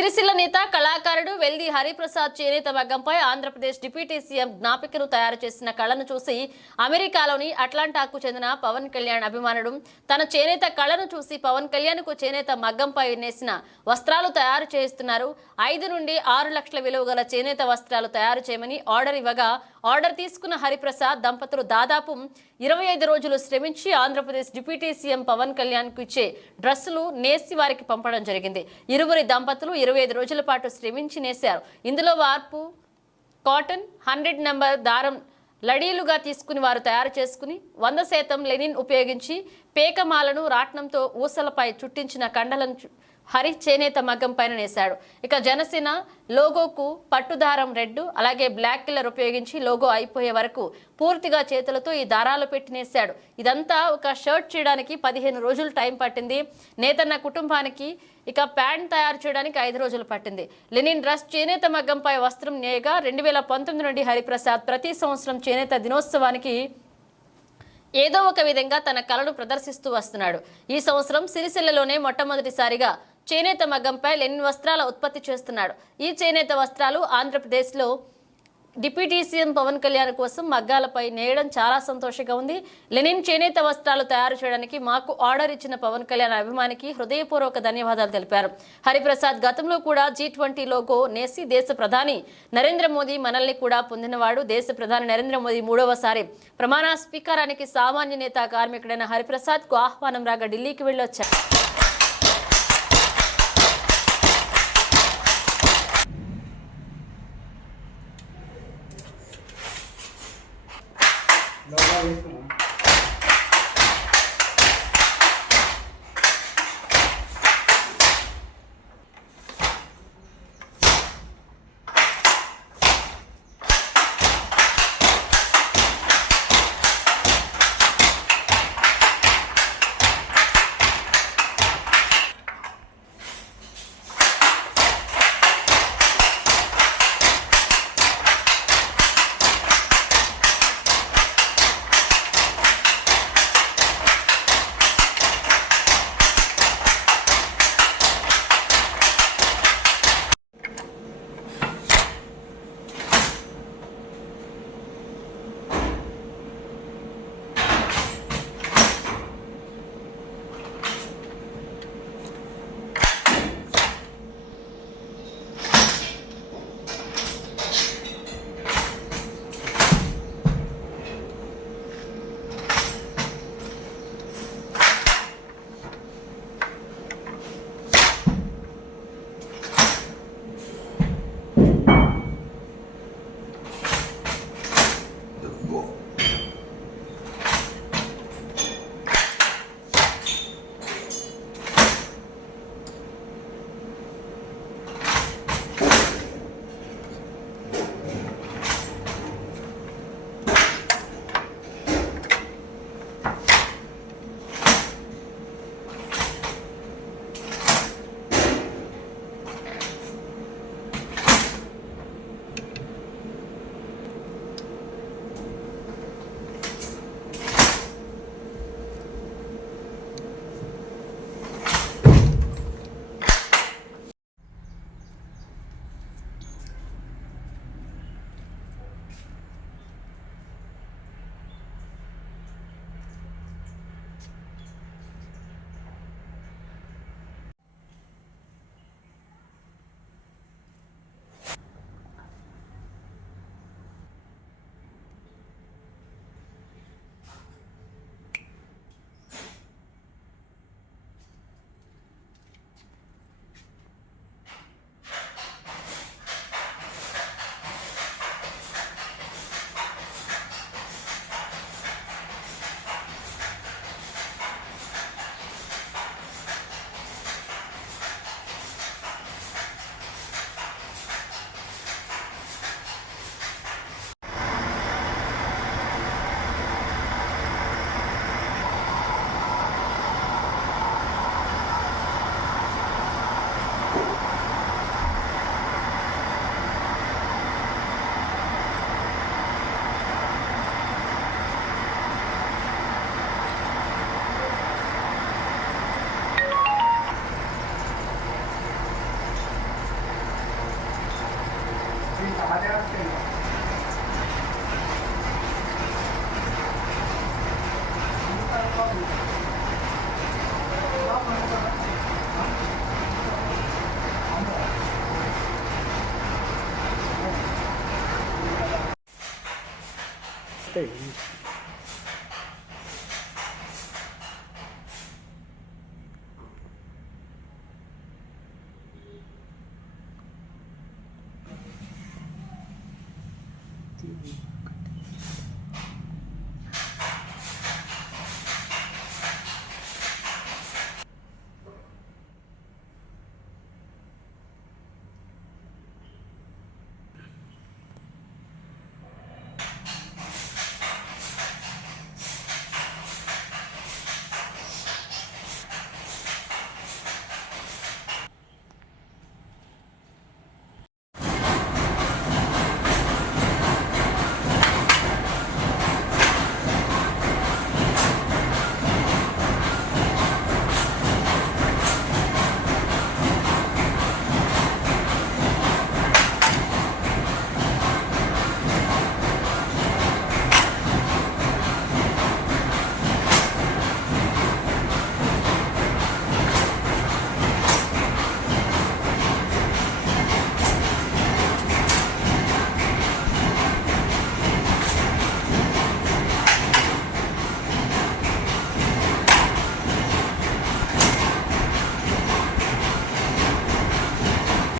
సిరిసిల్ల నేత కళాకారుడు వెల్ది హరిప్రసాద్ చేనేత మగ్గంపై ఆంధ్రప్రదేశ్ డిప్యూటీ సీఎం జ్ఞాపికను తయారు చేసిన కళను చూసి అమెరికాలోని అట్లాంటాకు చెందిన పవన్ కళ్యాణ్ అభిమానుడు తన చేనేత కళను చూసి పవన్ కళ్యాణ్కు చేనేత మగ్గంపై నేసిన వస్త్రాలు తయారు చేస్తున్నారు. 5 నుండి 6 లక్షల విలువ గల చేనేత వస్త్రాలు తయారు చేయమని ఆర్డర్ ఇవ్వగా ఆర్డర్ తీసుకున్న హరిప్రసాద్ దంపతులు దాదాపు 25 రోజులు శ్రమించి ఆంధ్రప్రదేశ్ డిప్యూటీ సీఎం పవన్ కళ్యాణ్కు ఇచ్చే డ్రెస్సులు నేసి వారికి పంపడం జరిగింది. ఇరువురి దంపతులు 25 రోజుల పాటు శ్రమించి నేశారు. ఇందులో వార్పు కాటన్ 100 నెంబర్ దారం లడీలుగా తీసుకుని వారు తయారు చేసుకుని 100% లెనిన్ ఉపయోగించి పేకమాలను రాట్నంతో ఊసలపై చుట్టించిన కండలను హరి చేనేత మగ్గం పైన నేశాడు. ఇక జనసేన లోగోకు పట్టుదారం రెడ్ అలాగే బ్లాక్ కలర్ ఉపయోగించి లోగో అయిపోయే వరకు పూర్తిగా చేతులతో ఈ దారాలు పెట్టి నేశాడు. ఇదంతా ఒక షర్ట్ చేయడానికి 15 రోజులు టైం పట్టింది. నేతన్న కుటుంబానికి ఇక ప్యాంట్ తయారు చేయడానికి 5 రోజులు పట్టింది. లెనిన్ డ్రెస్ చేనేత మగ్గంపై వస్త్రం నేయగా 2019 నుండి హరిప్రసాద్ ప్రతి సంవత్సరం చేనేత దినోత్సవానికి ఏదో ఒక విధంగా తన కళను ప్రదర్శిస్తూ వస్తున్నాడు. ఈ సంవత్సరం సిరిసిల్లలోనే మొట్టమొదటిసారిగా చేనేత మగ్గంపై లెనిన్ వస్త్రాల ఉత్పత్తి చేస్తున్నాడు. ఈ చేనేత వస్త్రాలు ఆంధ్రప్రదేశ్లో డిప్యూటీ సీఎం పవన్ కళ్యాణ్ కోసం మగ్గాలపై నేయడం చాలా సంతోషంగా ఉంది. లెనిన్ చేనేత వస్త్రాలు తయారు చేయడానికి మాకు ఆర్డర్ ఇచ్చిన పవన్ కళ్యాణ్ అభిమానికి హృదయపూర్వక ధన్యవాదాలు తెలిపారు. హరిప్రసాద్ గతంలో కూడా G20 లోగో నేసి దేశ ప్రధాని నరేంద్ర మోదీ మనల్ని కూడా పొందినవాడు. దేశ ప్రధాని నరేంద్ర మోదీ 3వసారి ప్రమాణ స్వీకారానికి సామాన్య నేత కార్మికుడైన హరిప్రసాద్కు ఆహ్వానం రాగా ఢిల్లీకి వెళ్ళొచ్చారు. ఉంటాయి